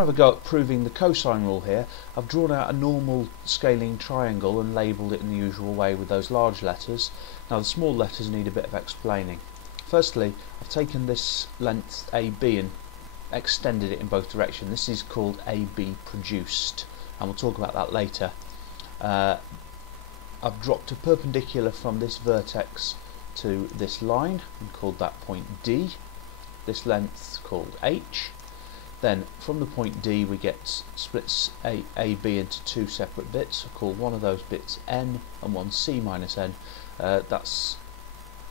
Have a go at proving the cosine rule here. I've drawn out a normal scaling triangle and labelled it in the usual way with those large letters. Now the small letters need a bit of explaining. Firstly, I've taken this length AB and extended it in both directions. This is called AB produced, and we'll talk about that later. I've dropped a perpendicular from this vertex to this line and called that point D. This length called H. Then from the point D we get splits AB into two separate bits. I'll call one of those bits N and one C minus N. This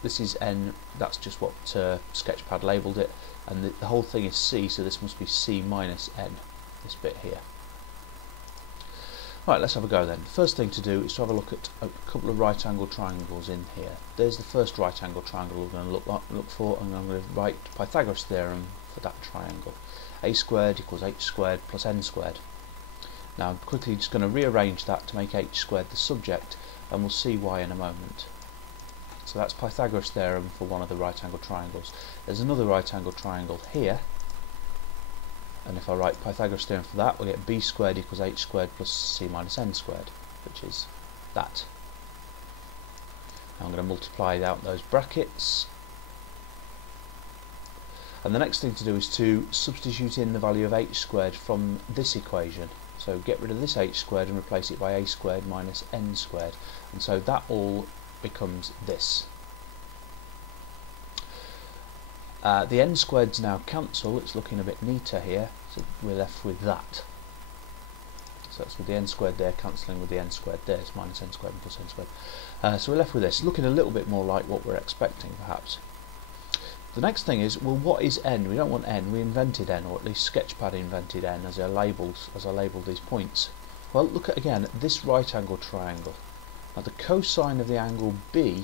is N, that's just what Sketchpad labelled it, and the whole thing is C, so this must be C minus N, this bit here. Right, let's have a go then. The first thing to do is to have a look at a couple of right angle triangles in here. There's the first right angle triangle we're going to look for, and I'm going to write Pythagoras theorem for that triangle. A squared equals h squared plus n squared. Now I'm quickly just going to rearrange that to make h squared the subject, and we'll see why in a moment. So that's Pythagoras theorem for one of the right angle triangles. There's another right angle triangle here, and if I write Pythagoras theorem for that, we'll get b squared equals h squared plus c minus n squared, which is that. Now I'm going to multiply out those brackets. And the next thing to do is to substitute in the value of h squared from this equation. So get rid of this h squared and replace it by a squared minus n squared. And so that all becomes this. The n squareds now cancel. It's looking a bit neater here. So we're left with that. So that's with the n squared there cancelling with the n squared there. It's minus n squared and plus n squared. So we're left with this. Looking a little bit more like what we're expecting perhaps. The next thing is, well, what is n? We don't want n, we invented n, or at least Sketchpad invented n as I labelled these points. Well, look at again this right angle triangle. Now the cosine of the angle B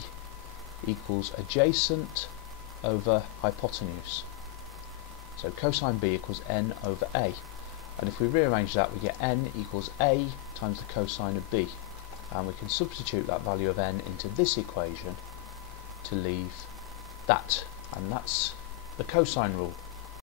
equals adjacent over hypotenuse. So cosine B equals n over A. And if we rearrange that, we get n equals A times the cosine of B. And we can substitute that value of n into this equation to leave that. And that's the cosine rule.